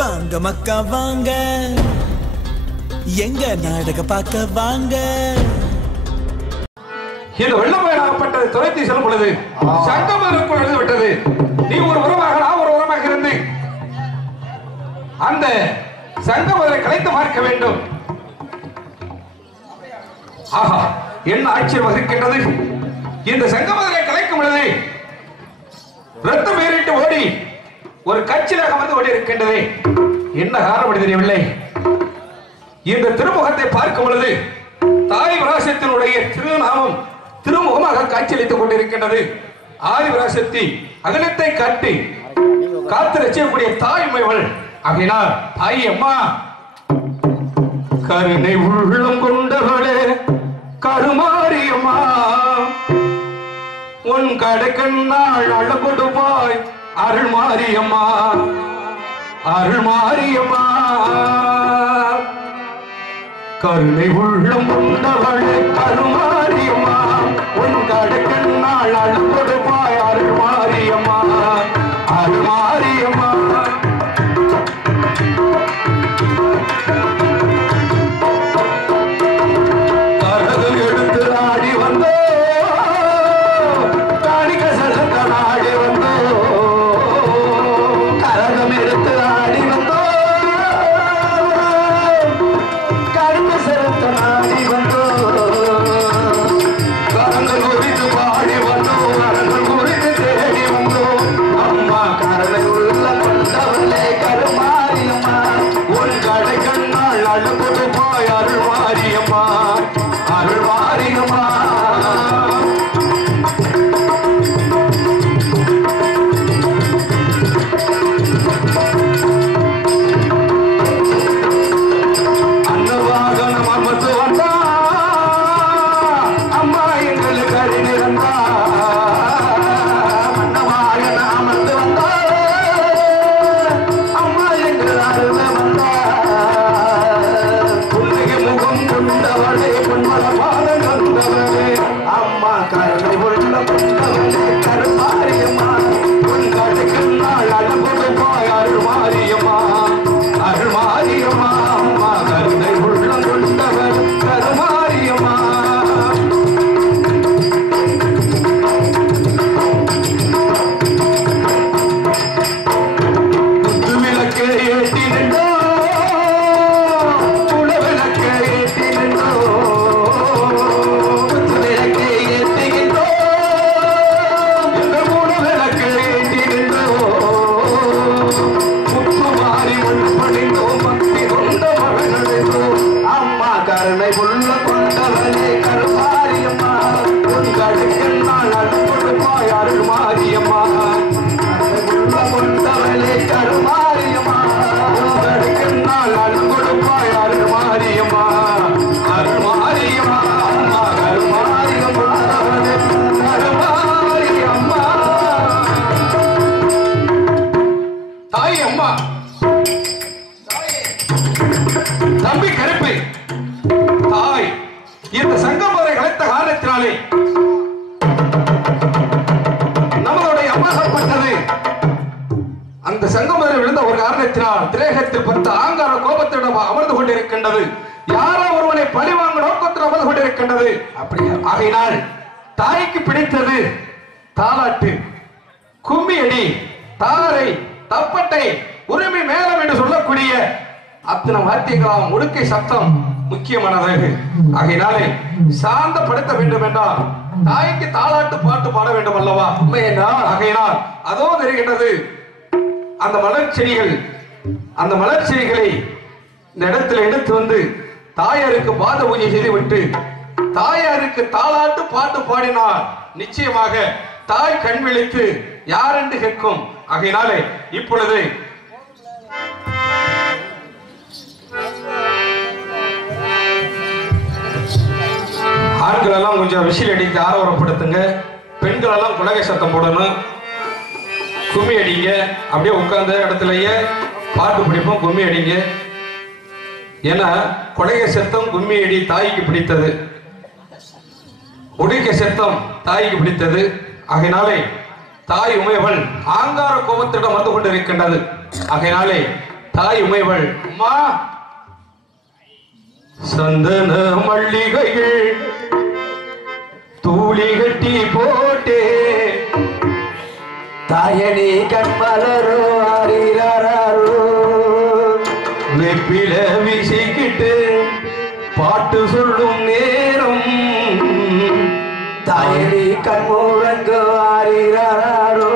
வாங்க மக்கா வாங்க, எங்க நாடக பார்க்க வாங்க. இந்த வெள்ளமயனாகப்பட்டது துறைத்து செல்லும் பொழுது சங்கமதற்குள் எழுந்து விட்டது. நீ ஒரு உரமாக, நான் ஒரு உரமாக இருந்து அந்த சங்கமதரை கலைத்து பார்க்க வேண்டும். ஆஹா, என்ன ஆச்சரியம் இருக்கின்றது! இந்த சங்கமதரை கலைக்கும் பொழுது ரத்தம் ஏறிட்டு ஓடி ஒரு கட்சியாக வந்து ஓடி இருக்கின்றது. என்ன காரணம் தெரியவில்லை. இந்த திருமுகத்தை பார்க்கும் பொழுது தாய் விராசத்தினுடைய திருநாமம் திருமுகமாக காட்சியளித்துக் கொண்டிருக்கின்றது. ஆதி விராசத்தி அகலத்தை காட்டி காத்து ரசிக்கக்கூடிய தாய்மைவள். ஆகினால் தாய் அம்மா, கருணை உள்ளம் கொண்டவளே கருமாரியம்மா, உன் கடைக்கண்ணாள் அழகொடுப்பாய் அருள் மாரியம்மா, அருள் மாரியம்மா. கருணை உள்ளம் கொண்டவளே கருமாரியம்மா, உன் கடைக்கண்ணாள் அழகொடுப்பாய் அருள் மாரியம்மா, அருள் மாரியம்மா. கரகு எடுத்து ஆடி வந்தோ, காணிக்க செலுத்த நாடி வந்தோ, கரகம் எடுத்து ஆடி வந்தோ, காணிக்க செலுத்த நாடி வந்தோ, கரங்கள் குறித்து பாடி வந்தோ, கரங்கள் குறித்து தேடி வந்தோ. அம்மா கருணை உள்ள கொண்டவளே கருமாரியம்மா, உன் கடை கண்ணாள் அழுகுடு போய் அருள் மாரியம்மா, அருள் மாரியம்மா. அன்னவாகனம் அமர்ந்து வந்தா அம்மா எங்களுக்கு அறிந்திருந்தா, அன்னவாகனம் அமர்ந்து வந்தா அம்மா எங்கள் அருள் வந்தா. புன்னகை முகம் கொண்டவளே பொன்மல பாதம் கொண்டவளே, அம்மா கருணை உள்ள கொண்டவளே கருமாரியம்மா, உன் கடைக்கண்ணாள் அழகொடு போய் அருள் மாரியம்மா, அருள் மாரியம்மா. அம்மா கருணை உள்ள கொண்டவள் கருமாரியம்மா. குத்து விளக்கே ஏற்றி நின்றோ, குல விளக்கே ஏற்றி நின்றோ, குத்து விளக்கே ஏற்றுகின்றோ, இந்த குல விளக்கே ஏற்றி நின்றோ, முத்து மாறி மண் பணிந்தோ, பக்தி கொண்ட மகனோ. அம்மா கருணை உள்ள கொண்டவளே கருமாரியம்மா, உன் கடைக்கண்ணாள் அழுகொடு போய் அருள் மாரியம்மா, உள்ள கொண்டவளே கருமாரியம்மா, உன் கடைக்கண்ணாள் அழுகொடு போய் அருள் மாரியம்மா, அருள் மாரியம்மா. அம்மா கருமாரியம்மா, கருமாரியம்மா. தாய் அம்மா, தம்பி கருப்பு தாய் இந்த சங்கமரை கலைத்த காரணத்தினாலே நம்மளுடைய அம்மாகப்பட்டது அந்த சங்கமரை விழுந்த ஒரு காரணத்தினால் திரேகத்தில் பத்து ஆங்கார கோபத்திடம் அமர்ந்து கொண்டிருக்கின்றது. யாரோ ஒருவனை பழிவாங்க நோக்கத்தில் அமர்ந்து கொண்டிருக்கின்றது. அப்படி ஆகையினால் தாய்க்கு பிடித்தது தாலாட்டு, கும்மியடி, தாரை, தப்பட்டை, உரிமை மேலம் என்று சொல்லக்கூடிய அத்தனை வாத்தியங்களாம் முடுக்கை சத்தம் முக்கியமானது. ஆகையினாலே சாந்தப்படுத்த வேண்டும் என்றால் தாய்க்கு தாலாட்டு பாட்டு பாட வேண்டும் அல்லவா? ஆகையினால் அதோ தெரிகின்றது அந்த மலர் செடிகள். அந்த மலர் செடிகளை இந்த இடத்துல எடுத்து வந்து தாயாருக்கு பாத பூஜை செய்துவிட்டு தாயாருக்கு தாலாட்டு பாட்டு பாடினார் நிச்சயமாக தாய் கண் விழித்து யார் என்று கேட்கும். ஆகையினாலே இப்பொழுது ஆண்கள் எல்லாம் கொஞ்சம் விசில் அடித்து ஆரவாரப்படுத்துங்க. பெண்கள் எல்லாம் குலகை சத்தம் போடணும், கும்மி அடிங்க. அப்படியே உட்கார்ந்த இடத்துலயே பாட்டு பிடிப்போம், கும்மி அடிங்க. ஏன்னா குலகை சத்தம் கும்மி அடி தாய்க்கு பிடித்தது, உடுக்கை சத்தம் தாய்க்கு பிடித்தது. ஆகையினாலே தாய் உமையவள் ஆங்கார கோபத்திடம் வந்து கொண்டிருக்கின்றது. ஆகையினாலே தாய் உமைவள் அம்மா சந்தன மல்லிகைகள் தூளி கட்டி போட்டே தாயணி கண்மலரோ ஆரிராரோ வெப்பில வீசிக்கிட்டு பாட்டு சொல்லும் நேரம் தாயணி கண்மூரங்கு ஆரிராரோ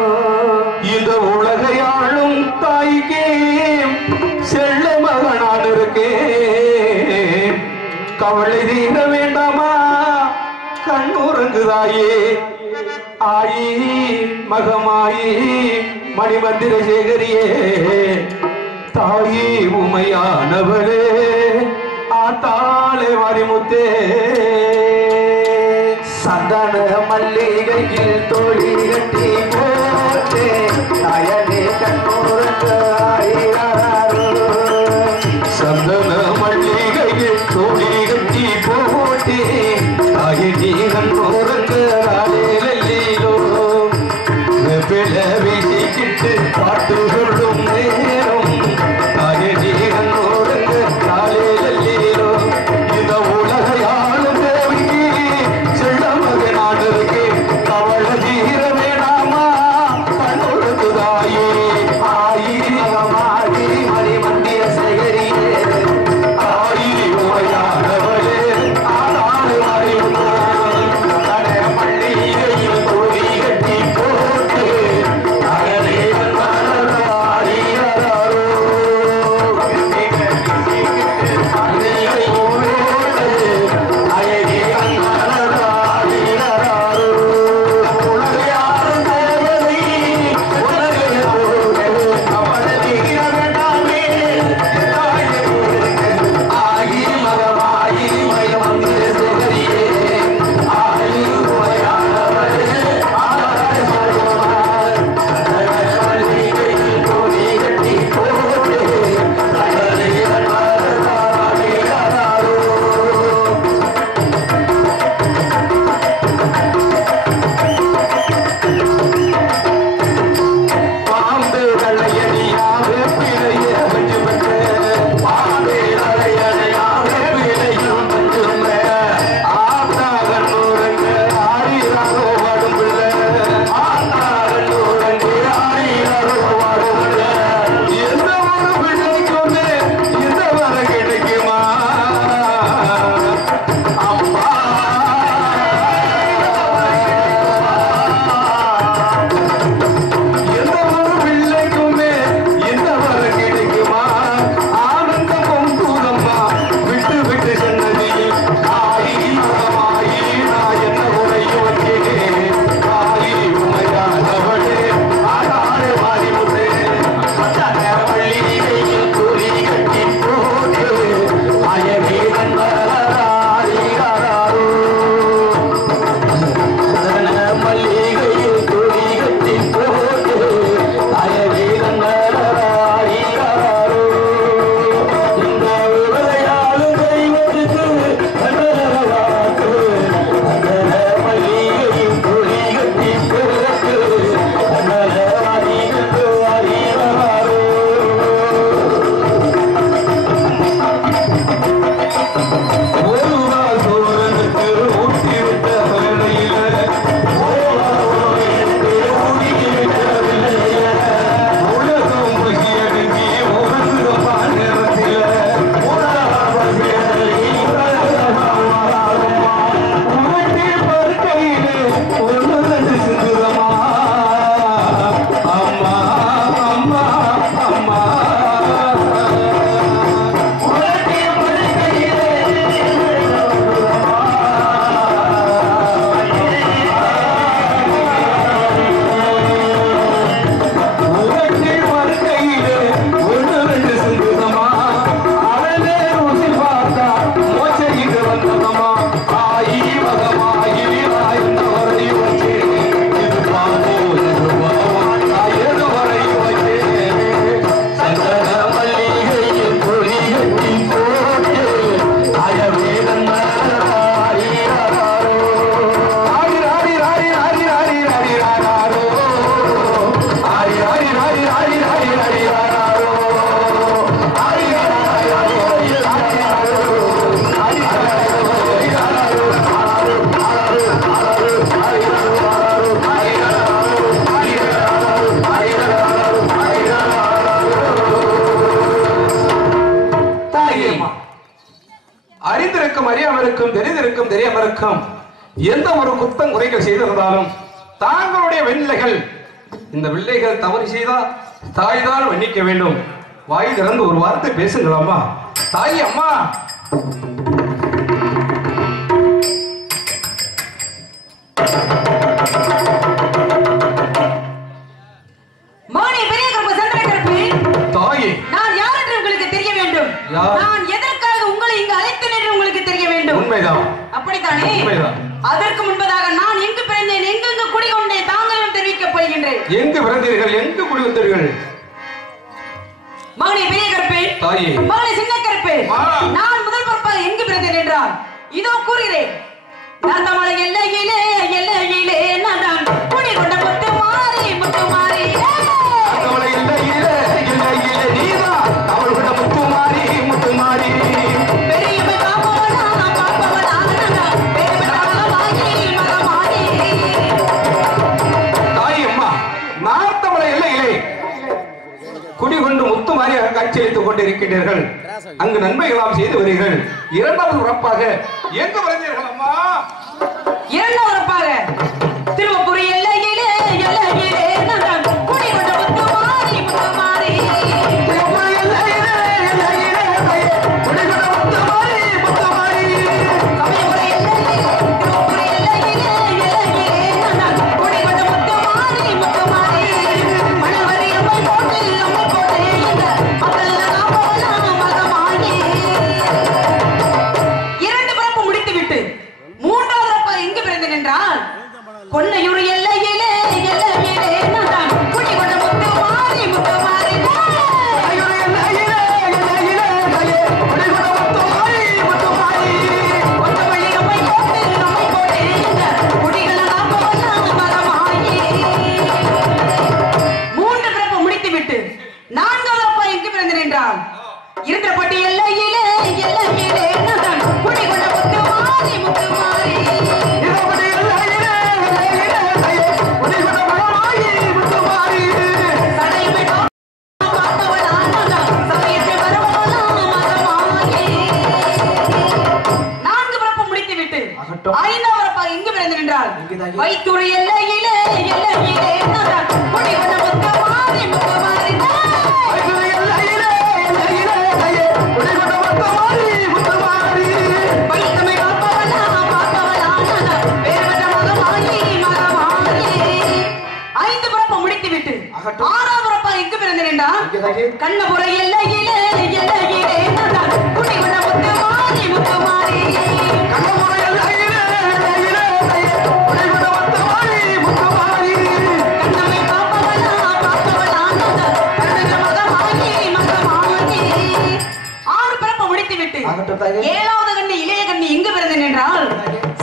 இந்த உலகையாளும் தாய்க்கே செல்ல மகனான் இருக்கேன் கவலை தீர வேண்டாமா கண்ணுறங்குதாயே ஆயி மகமாயி மணிமந்திர சேகரியே தாயி உமையானவளே ஆத்தாளே மறிமுத்தே சந்தன மல்லிகையில் தோழி கட்டி போட்டே தாயணி கண்மூரங்கு ஆரிராரோ சந்தன மல்லிகையில் தோழி கட்டி போட்டே தாயணி கண்மூரங்கு ஆரிரோ வெப்பில வீசிக்கிட்டு பாட்டு சொல்லும் நேரம் தாயணி கண்மூரங்கு ஆரிரோ இந்த உலகையாளும் தேவிக்கு செல்ல மகனானருக்கு கவலை தீர வேணாமா இருவருக்கும் எந்த ஒரு குத்தம் குறைகள் செய்திருந்தாலும் தாங்களுடைய வெள்ளைகள் இந்த பிள்ளைகள் தவறு செய்தால் தாய் தான் மன்னிக்க வேண்டும். வாய் திறந்து ஒரு வார்த்தை பேசுங்கள் அம்மா. தாய் அம்மா. தாயே, நான் யார் என்று உங்களுக்கு தெரிய வேண்டும். நான் எதற்காக உங்களை இங்கு அழைத்தேன் என்று உங்களுக்கு தெரிய வேண்டும். உண்மைதான். அப்படித்தானே? உண்மைதான். அதற்கு முன்பதாக நான் எங்கு பிறந்தேன், எங்கெங்கு குடிகொண்டேன் தாங்களும் தெரிவிக்கப்படுகின்றேன். எங்கு பிறந்தீர்கள், எங்கு குடிவந்தீர்கள்? மகனே பெரிய கருப்பே, தாயே. மகனே சின்ன கருப்பே, நான் முதல் பொறுப்பாக எங்கு பிறந்தேன் என்றால் இதோ கூறுகிறேன். நார்த்தமலை எல்லையிலே எல்லையிலே நான் குடிகொண்ட முத்து மாறி முத்து மாறி. நார்த்தமலை எல்லையிலே எல்லையிலே நீதான் அவளோட முத்து மாறி முத்து மாறி. பெரியமை பாப்பவனா பாப்பவனா பெரியமை மகமாயி. தாய் அம்மா, நார்த்தமலை எல்லையிலே குடிகொண்டு முத்து மாறியாக காட்சியளித்துக் கொண்டிருக்கிறீர்கள். அங்கு நன்மைகளாம் செய்து வருகிறீர்கள். இரண்டாவது உறப்பாக எங்கு வருகிறீர்கள் அம்மா? இரண்டாவது உறப்பாக திருவப்பூர் எல்லையிலே எல்லையிலே நான் குடிகொண்ட முத்து மாறி முத்து மாறி. திருப்பூர் எல்லையிலே எல்லையிலே குடிகொண்ட முத்து மாறி முத்து மாறி. சமயபுர எல்லையிலே திருவப்பூர் எல்லையிலே எல்லையிலே நான் குடிகொண்ட முத்து மாறி முத்து மாறி. மணவரி அம்மை போட்டு இந்த மக்கள் காப்போலாம் மகமாயி. இரண்டு பிறப்பு முடித்துவிட்டு மூன்றாவது அப்பா எங்கு பிறந்தேன் என்றால் கொன்னையூர் எல்லையிலே எல்லையிலே நான் குடிகொண்ட முத்து மாறி முத்து மாறி. ஐயோ எல்லையிலே எல்லையிலே குடிகொண்ட முத்து மாறி முத்து மாறி. கொத்தமல்லி அம்மை போட்டு இந்த குடிகளை காப்போலாம் மகமாயி. மூன்று பிறப்பு முடித்துவிட்டு நான்காவது அப்பா எங்கு பிறந்தேன் என்றால் இருந்தபட்டி எல்லையிலே எல்லையிலே நான் குடிகொண்ட முத்து மாறி முத்து மாறி. திருப்பூர் எல்லையிலே எல்லையிலே குடிகொண்ட மகமாயி முத்து மாறி. சடைமை பார்த்தவளான சமயத்தில் வருவவளாம் மகமாயி. நான்கு பிறப்பு முடித்துவிட்டு ஐந்தாவது பிறப்பா எங்கு பிறந்தேன் என்றால் வைத்தூர் எல்லையிலே எல்லையிலே நான் குடிகொண்ட முத்து மாறி முத்து மாறி. ஐயோ எல்லையிலே எல்லையிலே குடிகொண்ட முத்து மாறி முத்து மாறி. வைத்தமை பார்த்தவளான வேறுபட்ட மகமாயி மகமாயி. ஐந்து பிறப்பு முடித்துவிட்டு ஆறாவது பிறப்பா எங்கு பிறந்தேன் என்றால் கண்ணபுர எல்லையிலே எல்லையிலே நான் குடிகொண்ட முத்து மாறி முத்து மாறி. கண்ணபுர எல்லையிலே எல்லையிலே குடிகொண்ட முத்து மாறி முத்து மாறி. கண்ணமை பார்த்தவளான கண்ணக மகமாயி மகமாயி. ஆறு பிறப்பு முடித்துவிட்டு ஏழாவது கண்ணி இளைய கண்ணி எங்கு பிறந்தேன் என்றால்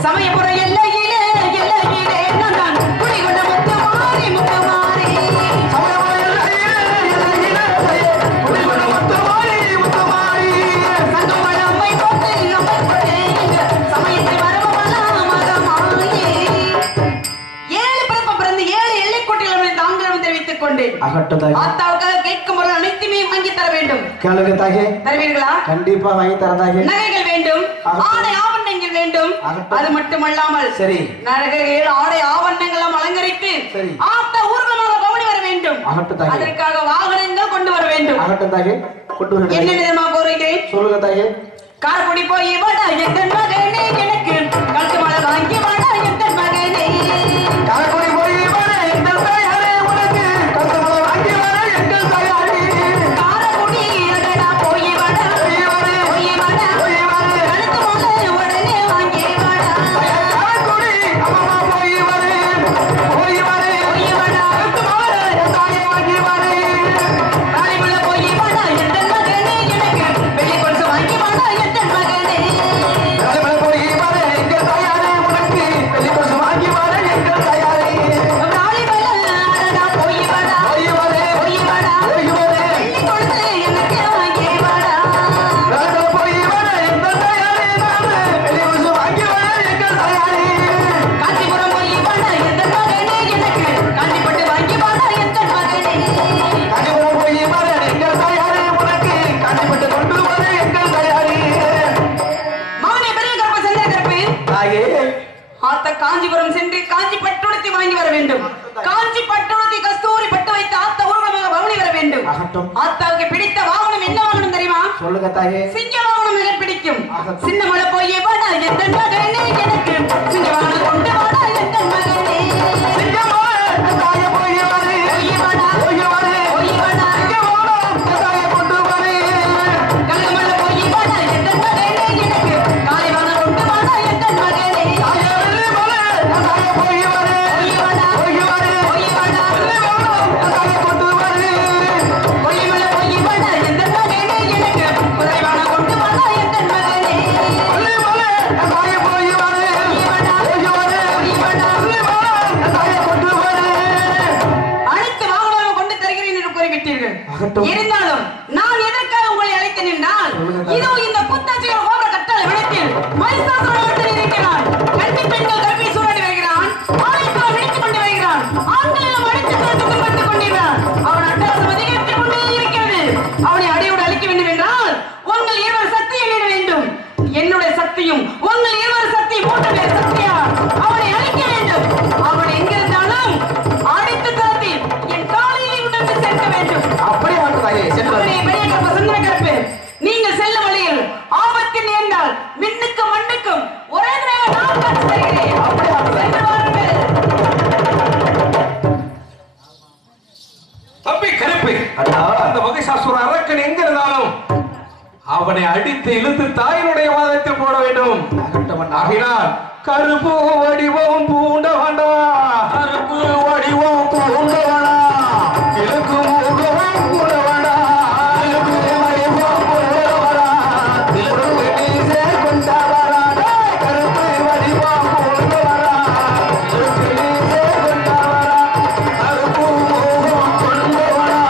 சமயபுர எல்லையிலே எல்லையிலே நான் குடிகொண்ட முத்து மாறி முத்து மாறி. சமயபுர எல்லையிலே எல்லையிலே குடிகொண்ட முத்து மாறி முத்து மாறி. சங்கமள அம்மை போட்டு சமயத்தில் வருபவளாம் மகமாயி. ஏழு பிறப்பு பிறந்து ஏழு எல்லைக்கோட்டில் தாங்களும் தெரிவித்துக் கொண்டேன். ஆத்தாவுக்காக கேட்கும் பொருள் அனைத்துமே வாங்கி தர வேண்டும். கேளுங்க தாயே, தருவீர்களா? கண்டிப்பா வாங்கி தரதாயே. நகைகள் வேண்டும், ஆடை ஆவணங்கள் வேண்டும். அது மட்டுமல்லாமல் சரி, நகைகள் ஆடை ஆவணங்கள் அலங்கரித்து சரி, ஆத்தா ஊர்வலமாக பவனி வர வேண்டும். ஆகட்டும் தாயே. அதற்காக வாகனங்கள் கொண்டு வர வேண்டும். ஆகட்டும் தாயே, கொண்டு வர என்ன விதமாக கோருகிறேன்? சொல்லுங்க தாயே. காரக்குடி போய் வாடா எந்த மகனே, எனக்கு கழுத்து மாலை வாங்கி வாடா எந்த மகனே. காரக்குடி போய் வர எங்கள் தாயாரே, உனக்கு கருத்துமலை வாங்கி வர எங்கள் தாயாரே. காரக்குடி அடடா போய் வாடா போய் வாடா கழுத்து மாலை உடனே வாங்கி வாடா. காரக்குடி அம்மா போய் வர போய் வாடா கருத்துமலை என் தாயை வாங்கி வர. காரைக்குள்ள போய் வாடா எந்த மகனே, எனக்கு வெள்ளி கொலுசு வாங்கி வாடா எந்த மகனே. காரக்குடி போய் வர காஞ்சிபுரம் சென்று காஞ்சி பட்டுடுத்தி வாங்கி வர வேண்டும். காஞ்சி பட்டுடுத்தி கஸ்தூரி பட்டு வைத்து ஆத்தா ஊர்வலமாக பவனி வர வேண்டும். ஆத்தாவுக்கு பிடித்த வாகனம் என்ன வாகனம் தெரியுமா? சொல்லுங்க தாயே. சிங்க வாகனம் மிக பிடிக்கும். சின்ன மலை போய் வாடா எந்த மகனே எனக்கு சிங்க வாகனம் கொண்டு வாடா எந்த மகனே தாயே போய் வாரு போய் வாடா போய் வாரு போய் வாடா தாயே கொண்டு வாரு கல்லமல போய் வாடா எந்த மகனே எனக்கு காலை வாகனம் கொண்டு வாடா எந்த மகனே தாயே வெள்ளி மலை தாயே போய் வாரு போய் வாடா போய் வாரு போய் வாடா தாயே கொண்டு வாரு கொல்லிமலை போய் வாடா எந்த மகனே எனக்கு குறை வாகனம் கொண்டு வாடா எந்த மகனே வெள்ளி மலை தாயே போய் வாரு போய் வாடா போய் வாரு போய் வாடா தாயே கொண்டு வாரு அனைத்து வாகனங்களும் கொண்டு தருகிறேன் என்று கூறிவிட்டீர்கள். இருந்தாலும் நான் எதற்காக உங்களை அழைத்தேன் என்றால் இதோ இந்த புத்தாட்சிகள் கோபுர கட்டளை விளக்கில் மயிலாடுதுறை இருக்கிறான். கன்னி பெண்கள் கற்பை சூழடி வருகிறான். ஆணைக்குள் விழித்துக் கொண்டு வருகிறான். ஆண்கள் எல்லாம் அடித்து துரத்துக்கு வந்து கொண்டிருக்கிறான். அவன் அட்டகாசம் அதிகரித்துக் கொண்டே இருக்கிறது. அவனை அடியோடு அழிக்க வேண்டும் என்றால் உங்கள் இருவர் சக்தி எண்ணிட வேண்டும். என்னுடைய சக்தியும் உங்கள் இருவர் சக்தி 3 பேர் சக்தியா அவனை அழிக்க வேண்டும். அவன் எங்கிருந்தாலும் அடித்து தரத்தி என் காலையிலே உணர்ந்து சேர்க்க வேண்டும். அப்படியே வந்து தாயே சென்று அவனே பெரிய கற்ப சுந்தர கற்பு. நீங்கள் செல்லும் வழியில் ஆபத்து நேர்ந்தால் மின்னுக்கும் மண்ணுக்கும் ஒரே தடவை நான் காட்சி தருகிறேன். சென்று வாருங்கள். தம்பி கருப்பு, அந்த மகிஷாசுர அரக்கன் எங்க இருந்தாலும் அவனை அடித்து இழுத்து தாயினுடைய வாதத்தில் போட வேண்டும். ஆகினால் கருப்பு வடிவம் பூண்டவண்டா, கருப்பு வடிவம் பூண்டவனா, இழுக்கு முகம் பூண்டவனா, இழுக்கு வடிவம் பூண்டவனா, இழுக்கு நீசே கொண்டவனா, கருப்பு வடிவம் பூண்டவனா, இழுக்கு நீசே கொண்டவனா, கருப்பு முகம் கொண்டவனா,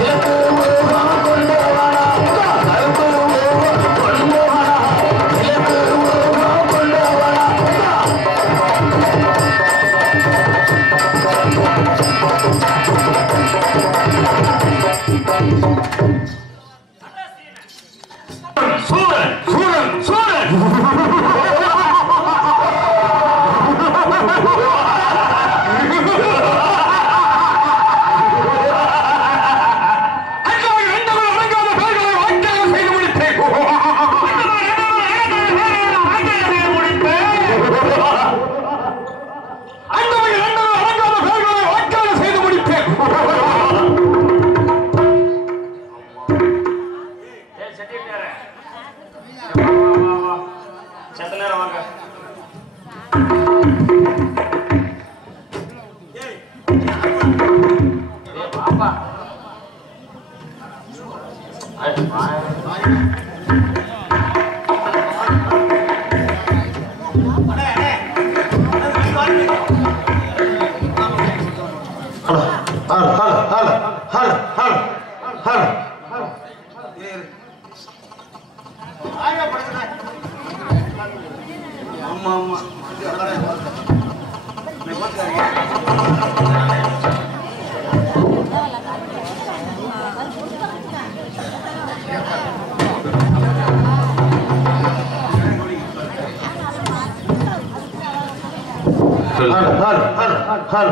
இழுக்கு முகம் கொண்டவனா, கருப்பு முகம் கொண்டவனா, இழுக்கு முகம் கொண்டவனா. சூரன் சூரன் சூரன் ஆ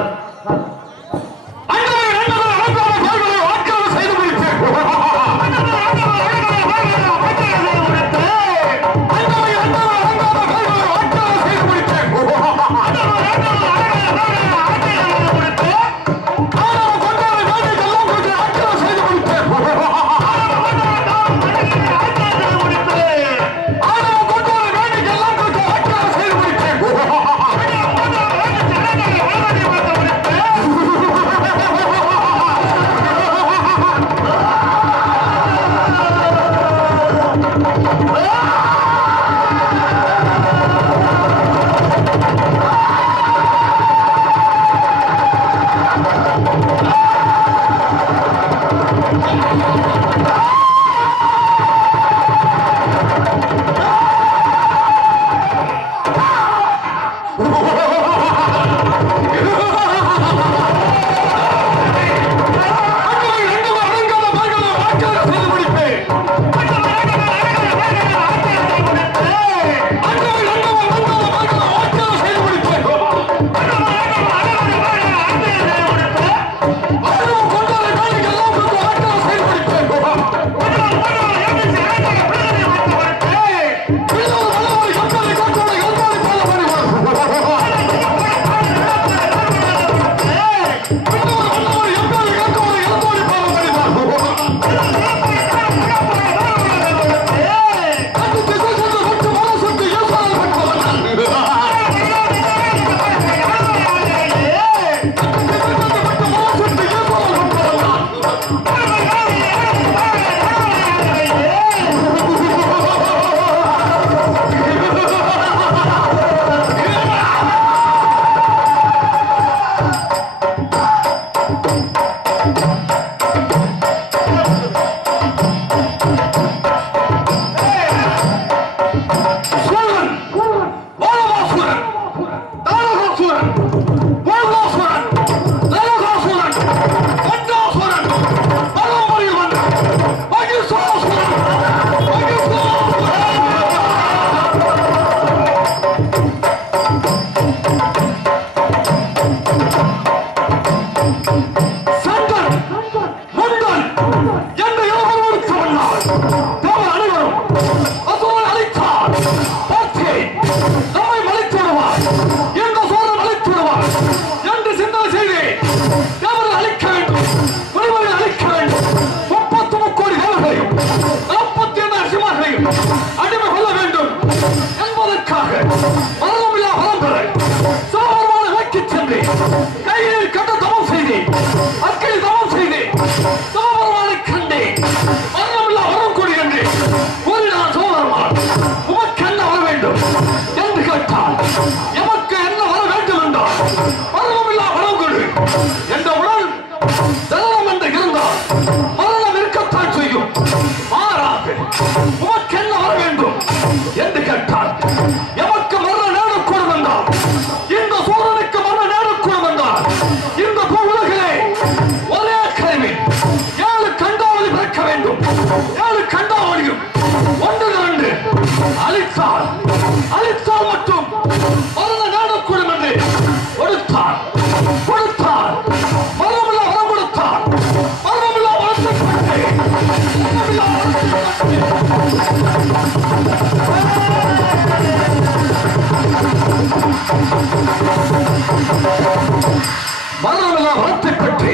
வரத்தை பெற்று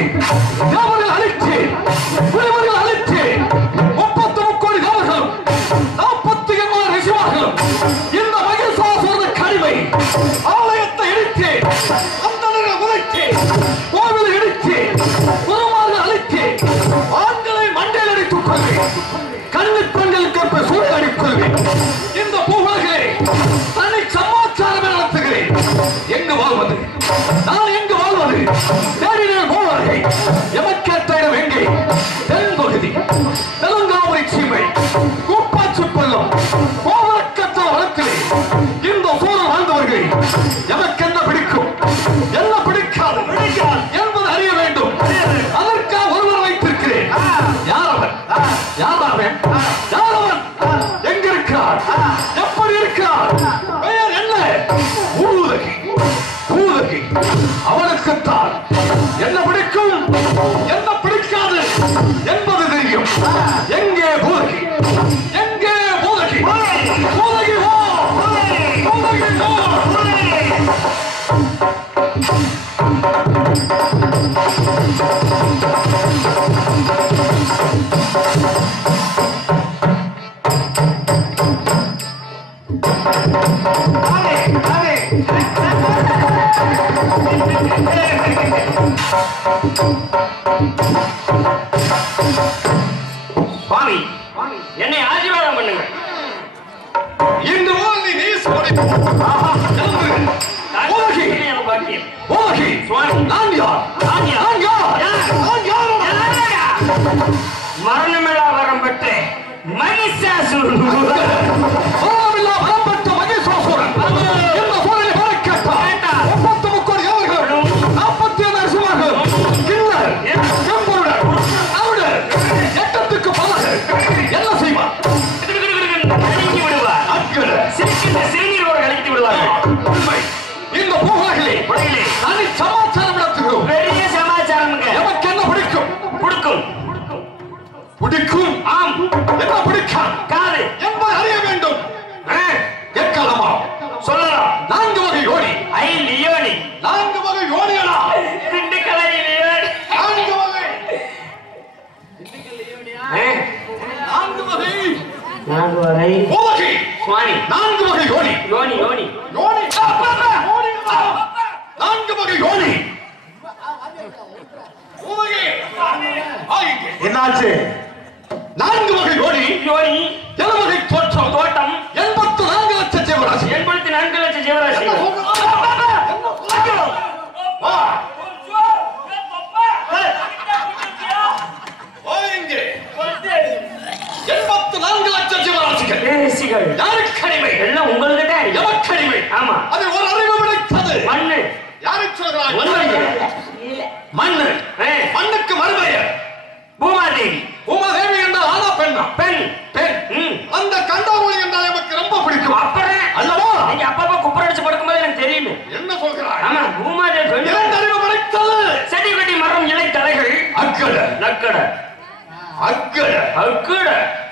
தேவர்கள் அழித்து புலிவர்கள் அழித்து 33 கோடி தேவர்களும் 48 ரிஷிமார்களும் இந்த மகிழ்சாசுர கடிமை ஆலயத்தை இடித்து அந்தனரை உதைத்து கோவிலை இடித்து குருமார்கள் அழித்து ஆண்களை மண்டையில் அடித்துக் கொள்வேன் கன்னி பெண்களுக்கு சூழல் அடிக்கொள்வேன் இந்த பூவுலகிலே தனி சமாச்சாரமே நடத்துகிறேன் எங்கு வாழ்வது நான் எங்கு வாழ்வது தேடினேன் போவார்கள் எமக்கேற்ற இடம் எங்கே தென் பகுதி தெலுங்காமுறை சீமை கூப்பாச்சு பள்ளம் கோவலக்கற்ற வளத்திலே இந்த சூழல் வாழ்ந்தவர்கள் எமக்கு என்ன பிடிக்கும் என்ன பிடிக்காது என்பது அறிய வேண்டும் அதற்காக ஒருவர் வைத்திருக்கிறேன் யார் அவன் யார் அவன் யார் அவன் எங்க இருக்கிறார் எப்படி இருக்கிறார் பெயர் என்ன பூதகி பூதகி அவனுக்குத்தான் என்ன பிடிக்கும் என்ன பிடிக்காது என்பது தெரியும் எங்கே பூதகி எங்கே பூதகி பூதகி ஓ பூதகி ஓ சுவாமி என்னை ஆசீர்வாதம் பண்ணுங்க. இந்த வாழ்க்கை நேசமடை மரணமில்லா வரம் பெற்ற மகிஷாசுரன் என்ன செய்வார் அடங்கி விடுவார் சிரிக்கின்ற சிறுநீரோடு அழைத்து விடுவார்கள் இந்த பூவார்களே தனி சமாச்சாரம் நடத்துகிறோம் பெரிய சமாச்சாரம் எமக்கு என்ன பிடிக்கும் பிடிக்கும் பிடிக்கும் ஆம் என்ன பிடிக்கும் காது என்பதை அறிய வேண்டும் கேட்கலாமா சொல்லலாம் 4 வகை யோனி லியோனி 4 வகை யோனிகளா திண்டுக்கலை லியோனி 4 வகை 4 வகை பூதகி சுவாமி 4 வகை யோனி யோனி யோனி யோனி 4 வகை யோனி பூதகி என்னாச்சு 4 வகை யோனி யோனி வகை தோற்றம் தோட்டம் 84 லட்சம் ஜீவராசி 84 லட்சம் ஜீவராசி தேசிகள் யாருக்கு அடிமை எல்லாம் உங்கள்கிட்ட எமக்கு அடிமை ஆமா அது ஒரு அறிவு விளைத்தது மண்ணு யாருக்கு சொல்றாங்க மண்ணு மண்ணுக்கு மறுபெயர் பூமாதேவி பூமாதேவி என்றால் ஆனா பெண்ணா பெண் பெண் அந்த கண்டாமொழி என்றால் எனக்கு ரொம்ப பிடிக்கும் அப்புறம் அல்லவா நீங்க அப்பப்ப குப்புரடிச்சு படுக்கும்போது எனக்கு தெரியுமே என்ன சொல்கிறாய் ஆமா பூமாதேவி இரண்டு அறிவு விளைத்தது செடி வெட்டி மரம் இலை தலைகள் அக்கட நக்கட அக்கட அக்கட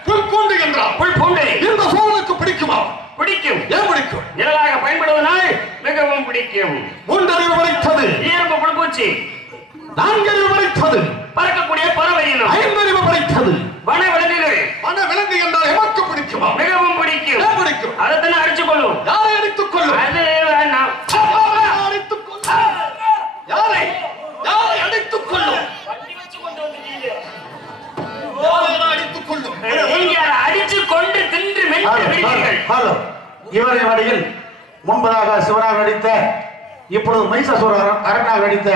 புல்பூண்டு என்றால் புல்பூண்டு இந்த சோழனுக்கு பிடிக்குமா பிடிக்கும் ஏன் பிடிக்கும் நிழலாக பயன்படுவதனால் மிகவும் பிடிக்கும் மூன்றறிவு விளைத்தது ஈரம்பு புழுப்பூச்சி 4 அறிவு விளைத்தது பறக்கக்கூடிய பறவை இனம் 5 அறிவு விளைத்தது வன விலங்குகள் வன விலங்கு என்றால் எமக்கு பிடிக்குமா மிகவும் பிடிக்கும் ஏன் பிடிக்கும் அதைத்தானே அடிச்சு கொள்ளும் யாரை அடித்துக் கொள்ளும் அது வேணாம் அடித்துக் கொள்ளும் யாரை யாரை அடித்துக் கொள்ளும் யாரை அடித்துக் கொள்ளும் நீங்க அடிச்சு கொண்டு தின்று மென்று விடுவீர்கள் இவரின் வழியில் முன்பதாக சிவனாக நடித்த இப்பொழுது மைசாசுர அரண்யாக நடித்த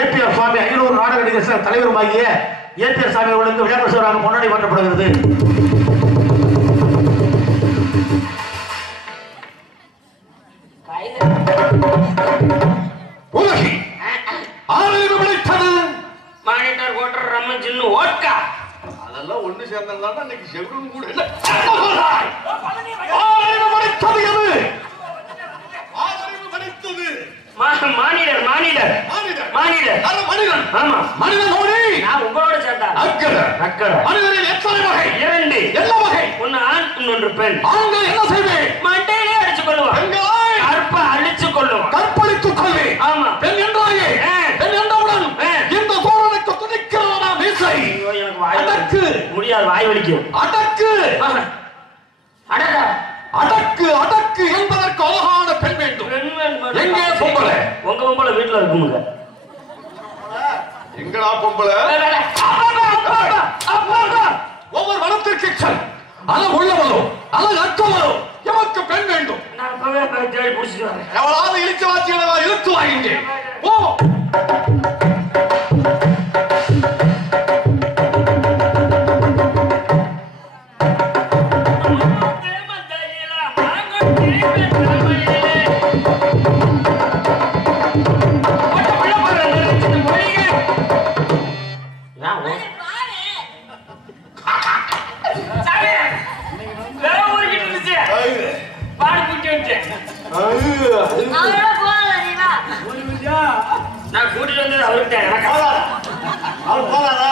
ஏபிஆர் சுவாமி 500 நாடக நடிகர் தலைவருமாகிய ஏபிஆர் சாமி அவர்களுக்கு விளையாட்டு சிவராக முன்னாடி மாற்றப்படுகிறது. உலகி ஆறு விளைத்தது மானிட்டர் ஓட்டர் ரம்மன் சின்ன ஓட்கா அதெல்லாம் ஒண்ணு சேர்ந்தாங்க இன்னைக்கு செவ்வும் கூட இல்ல ஆறு விளைத்தது எது ஆறு விளைத்தது மானிடர் மானிடர் மானிடர் அது மனிதன் ஆமா மனிதனோடு நான் உங்களோட சேர்ந்தா அக்கட அக்கட மனிதனில் எத்தனை வகை 2 என்ன வகை ஒன்னு ஆண் இன்னொன்று பெண் ஆண்கள் என்ன செய்வேன் மண்டையிலே அடிச்சு கொள்ளுவான் பெண்களை கற்ப அழிச்சு கொள்ளுவான் கற்பழித்துக் கொள்வேன் ஆமா பெண் என்றாயே ஆ. பெண் என்றவுடன் வாய் வலிக்கும். அடக்கு அடக்கா அடக்கு அடக்கு என்பதற்கு அழகான பெண் வேண்டும். எங்கே பொம்பளை? உங்க பொம்பளை வீட்டுல இருக்குமுங்க. எங்கடா பொம்பளை? ஒவ்வொரு வனத்திற்கு செல். அழகு உள்ளவளோ அழகு அற்றவளோ எமக்கு பெண் வேண்டும். நான் இப்பவே போய் தேடி பிடிச்சிட்டு வரேன். எவளாவது இழுத்து வாச்சிகளா இழுத்து வாங்கிட்டேன். ஓ நான் கூட்டிட்டு வந்தது அவர்கிட்ட. அவர் போறாரா?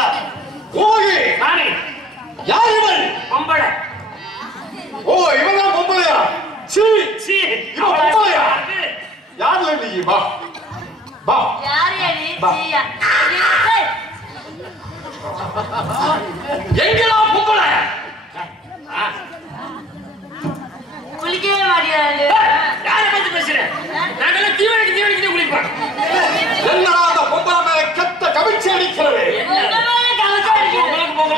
ஓகே நானே யார் இவன்? பொம்பளை. ஓ இவன் தான் பொம்பளையா? சீ சீ இவன் பொம்பளையா? யாருல நீ? வா வா எங்கடா பொம்பளை? குளிக்கவே மாட்டேங்கிறாரு. யாரை பத்தி பேசுறேன்? நாங்கெல்லாம் தீவனைக்கு குளிப்போம். என்னடா அந்த பொம்பளை மேல கெட்ட கவிழ்ச்சி அடிக்கிறது?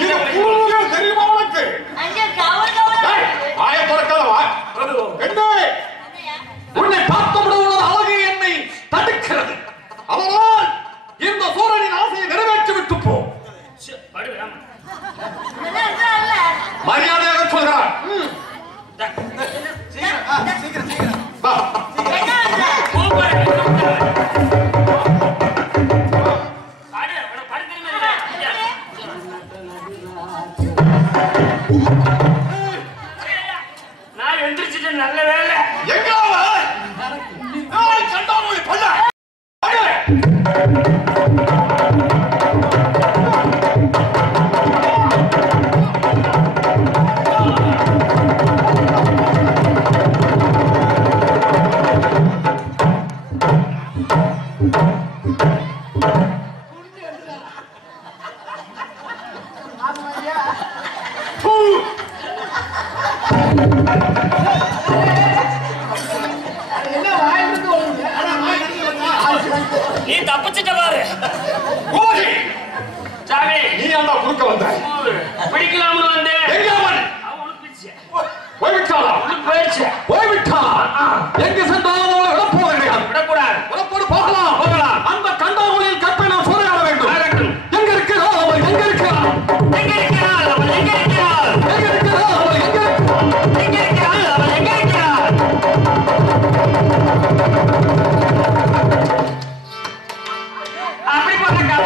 இது பூர்வீகம் தெரியுமா உனக்கு? ஏய், வாயை திறக்காத வா. பெண்ணே, உன்னை பார்த்தவுடன் உனது அழகு என்னை தடுக்கிறது. அதனால் இந்த சூரனின் ஆசையை நிறைவேற்றி விட்டு போ. மரியாதையாக சொல்கிறான். வா. நான் எந்திரிச்சிட்டு நல்ல வேலை. எங்க அவன்? நான் கண்டானோய் பண்ண. நீ தப்பிச்சிட்ட பாரு. ஓடி. சாமி நீ ஏன்டா குறுக்க வந்த? பிடிக்கலாம்னு வந்தேன். எங்க அவன்? அவன் உழுப்பிச்சு. போய்விட்டாளா? போயிடுச்சு. போய்விட்டான். எங்க சென்றாலும் விடப்போக கிடையாது. விடக்கூடாது. விடப்போடு போகலாம். போகலாம். அந்த கண்டாவுளில் கற்பை நாம் சூறையாட வேண்டும். எங்க இருக்கிறாள் அவள்? எங்க இருக்கிறாள்? எங்க இருக்கிறாள் அவள்? எங்க இருக்கிறாள்? எங்க இருக்கிறாள் அவள்? எங்க இருக்கிறாள்? எங்க இருக்கிறாள் அவள்? எங்க இருக்கிறாள்? அப்படி போட்டாக்கா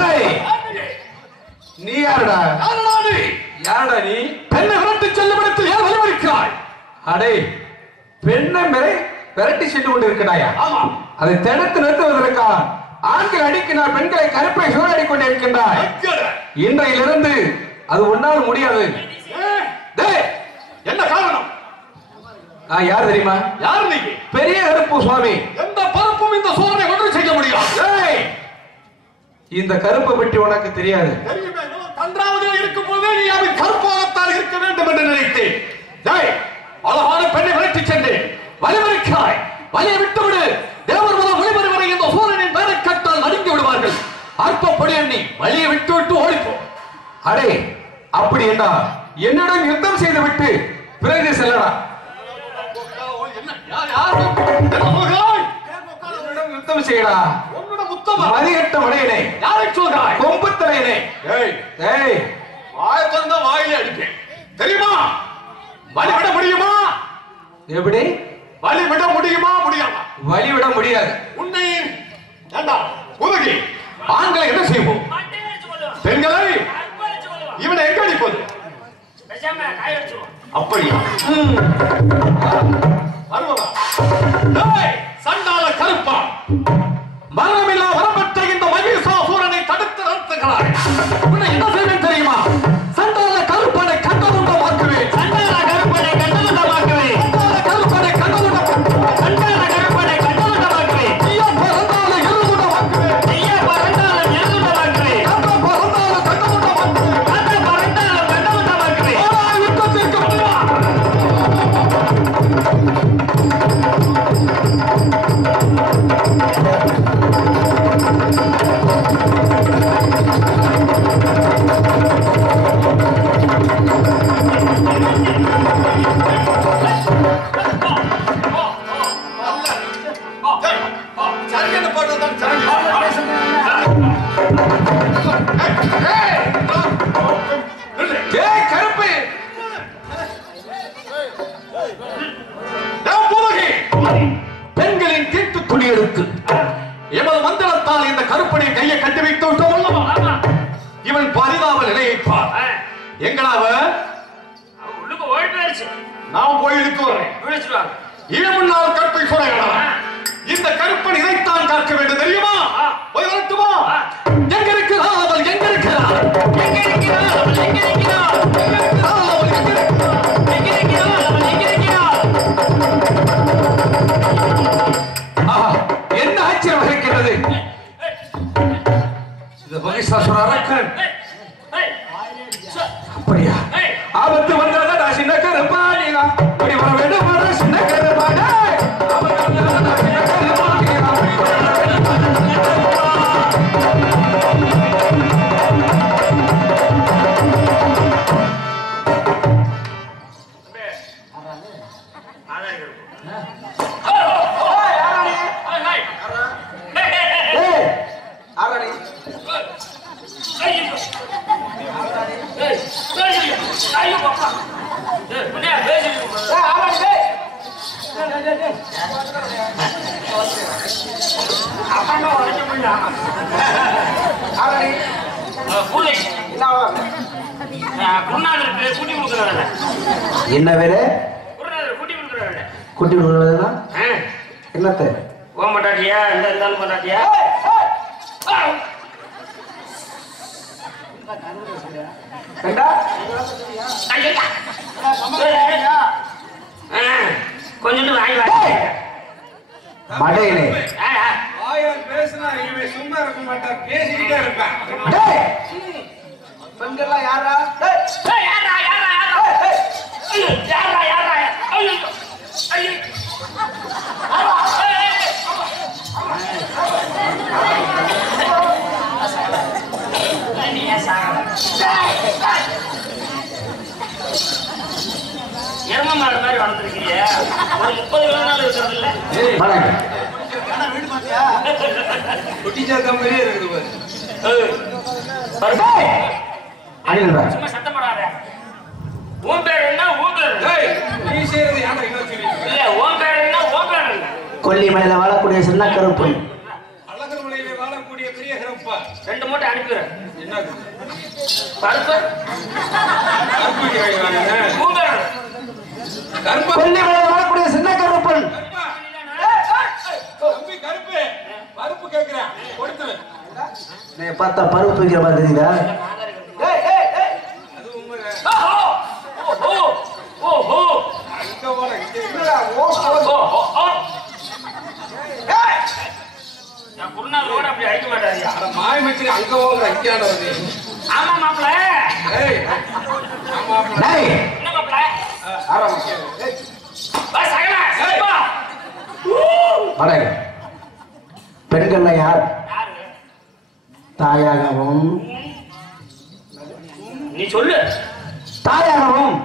ஏய், நீ யாருடா? யாருடா நீ? பெண்ணை விரட்டி செல்லும் இடத்தில் ஏன் வழிமறிக்கிறாய்? அடே, பெண்ணை விரட்டி சென்று கொண்டிருக்கிறாயா? ஆமா. அதை தடுத்து நிறுத்துவதற்கா ஆண்கள் அடிக்கிறார், பெண்களை கருப்பை சூழடி கொண்டிருக்கின்றாய். இன்றையிலிருந்து அது உன்னால் முடியாது. டேய், என்ன காரணம்? யார் தெரியுமா? யார் நீ? பெரிய கருப்பு சுவாமி. எந்த பருப்பும் இந்த சோழனை ஒன்றும் செய்ய முடியும். டேய், இந்த கருப்பை பற்றி உனக்கு தெரியாது. கன்றாவதில் இருக்கும் போதே நீ அவன் கருப்பாகத்தான் இருக்க வேண்டும் என்று நினைத்தேன். டேய், அழகான பெண்ணை விரட்டி சென்று வழிமறிக்கிறாய். வழியை விட்டுவிடு. தேவர் முதல் ஒளிமறை வரை இந்த சூரனின் பேரை கட்டால் நடுங்கி விடுவார்கள். அற்பப்படி எண்ணி வழியை விட்டு விட்டு ஓடிப்போ. அடே, அப்படி என்றா என்னிடம் யுத்தம் செய்து விட்டு பிறகு செல்லடா. யுத்தம் செய்யடா. மதிகட்ட மடையனே, யாரை சொல்றாய்? கொம்பு தலையனே. வாயிலே அடிப்பேன் தெரியுமா? வழிவிட முடியுமா? எப்படி வழிவிட முடியுமா? முடியாமா? வழிவிட முடியாது. உன்னை உதவி ஆண்களை என்ன செய்வோம்? பெண்களை இவனை எங்க அடிப்பது? அப்படியா? சண்டால கருப்பா, மரணமில்லா வரப்பட்ட இந்த மகிஷாசூரனை தடுத்து நிறுத்துகிறாய். உன்னை என்ன செய்வேன் தெரியுமா? சண்டால கருப்பனை கண்டதுண்டமாக்குவேன். சண்டால கருப்பனை கண்டதுண்டமாக்குவேன். சண்டால கருப்பனை கண்டதுண்டமாக்குவேன். சண்டால பெண்களின் தீட்டு துணி எடுத்து எமது மந்திரத்தால் இந்த கருப்பனை கையை கட்டி வைத்து விட்டோம் அல்லவா? இவன் பரிதாப நிலையை பார். எங்களாவ உள்ளுக்கு ஓடிட்டு நாம் போய் இழுத்து வர்றேன். விழிச்சுடுவாங்க. இவன் முன்னால் கற்பை சொல்ல இந்த கருப்பன் இதைத்தான் காக்க வேண்டும் தெரியுமா? போய் வரட்டுமா? எங்க இருக்கிறார் அவள்? எங்க இருக்கிறார்? எங்க இருக்கிறார் அவள்? எங்க இருக்கிறார்? எங்க இருக்கிறார் அவள்? எங்க இருக்கிறார்? எங்க இருக்கிறார் அவள்? எங்க இருக்கிறார்? ஆஹா, என்ன ஆச்சரியம் இருக்கிறது! இது மகிஷாசுர அரக்கன். அப்படியா? ஆபத்து வந்ததா சின்ன கருப்பானியா? அப்படி வர வேண்டும் வர சின்ன கருப்பானே. ஆபத்து வந்ததா சின்ன கருப்பானியா? என்ன வேறு குட்டி கொடுக்கறதுனா என்னத்த ஓ மாட்டாட்டியா இந்த இருந்தாலும் மாட்டாட்டியா கொஞ்சம் வாங்கி மடையிலே பேசினா இவன் சும்மா இருக்க மாட்டான், பேசிக்கிட்டே இருப்பான். பெண்கள்லாம் யாரா? எரும மாடு மாதிரி வளர்ந்துருக்கீங்க. ஒரு 30 கிலோ நாள் இருக்கிறது இல்ல. குட்டி சாத்தா மாதிரியே இருக்குது பாரு. சும்மா சத்தம் போடாத. உன் பேர் என்ன? உன் பேர் என்ன? நீ செய்யறது யாரும் என்ன சொல்லிட்டு இல்ல உன் பேர் என்ன? உன் பேர் என்ன? கொல்லிமலையில வாழக்கூடிய சின்ன கருப்பு அழகர் மலையில வாழக்கூடிய பெரிய கருப்பா. 2 மூட்டை அனுப்பிடுறேன். என்னது பருப்பு கருப்பு கேட்கிறாங்க. உன் பேர் என்ன? கருப்பா கொல்லிமலையில வாழக்கூடிய சின்ன கருப்பன். கருப்பா தம்பி கருப்பு பருப்பு கேட்கிறேன் கொடுத்துரு. நீ பார்த்தா பருப்பு வைக்கிற மாதிரி தெரியுதா? அது உண்மை. ஓஹோ அங்க போல இங்க நான் குருநாதரோட அப்படி அடிக்க மாட்டாரியா? மாய் மச்சிரி அங்க போகிற அங்கியாண்ட வந்து. ஆமா மாப்பிள்ள. ஏய் ஆமா டேய் என்ன மாப்பிள்ள? ஆரம்பிச்சு. வா சகல சப்பா. மடை பெண்கள்ல யார்? யாரு? தாயாகவும் நீ சொல்லு. தாயாகவும்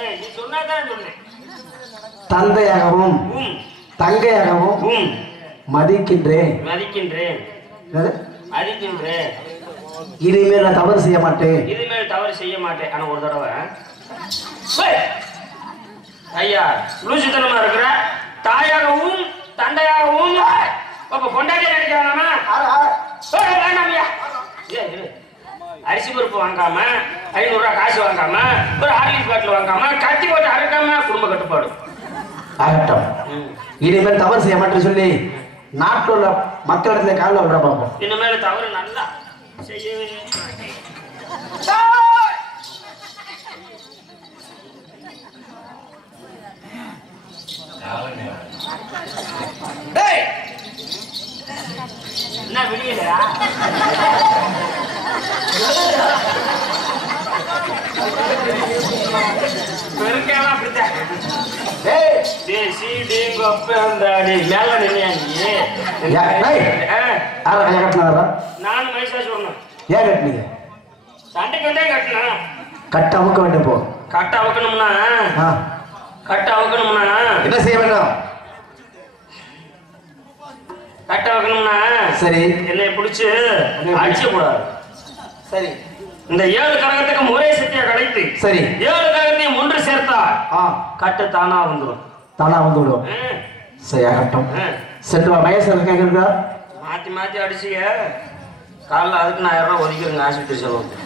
ஏய் நீ சொன்னாதான் சொன்னேன். தந்தையாகவும் தங்கையாகவும் மதிக்கின்றேன். மதிக்கின்றேன். என்னது? மதிக்கின்றேன். இனிமேல் நான் தவறு செய்ய மாட்டேன். இனிமேல் தவறு செய்ய மாட்டேன். ஆனா ஒரு தடவை ஐயா லூசித்தனமா இருக்கிற தாயாகவும் தந்தையாகவும் கொண்டாடிய நினைக்கிறானா? வேண்டாம்யா. அரிசி பருப்பு வாங்காம 500 ரூபாய் காசு வாங்காம ஒரு ஹார்லிக்ஸ் பாட்டில் வாங்காம கத்தி போட்டு அறுக்காம குடும்ப கட்டுப்பாடு ஆகட்டும். இனிமேல் தவறு செய்ய மாட்டேன்னு சொல்லி நாட்டில் உள்ள மக்களிடத்துல காலில் விட பார்ப்போம். இனிமேல் தவறு நல்லா செய்யவே என்ன வெளியிலயா? பெருக்கெல்லாம் அப்படித்தான். தேசி டீங்கொப்பந்தாடி மேல நின்னியா நீ? கட்டினாரா? நானும் மகிஷாசுரனும் ஏன் கட்டினீங்க? சண்டைக்கு வந்தே கட்டினேன். கட்ட அமுக்க வேண்டும் போ. கட்ட அவுக்கணும்னா என்ன செய்ய வேண்டும்? கட்ட வைக்கணும்னா சரி என்னை பிடிச்சு அடிச்ச கூடாது. சரி இந்த 7 கரகத்துக்கும் ஒரே சக்தியை கலைத்து சரி 7 கரகத்தையும் ஒன்று சேர்த்தா கட்டு தானா வந்துடும். தானா வந்து விடுவோம். சரி ஆகட்டும். சென்று வா. மகேஸ்வரன் கேட்கிறா மாத்தி மாத்தி அடிச்சிய காலைல அதுக்கு நான் 1000 ரூபாய் ஒதுக்கிடுங்க ஆஸ்பத்திரி செலவுக்கு.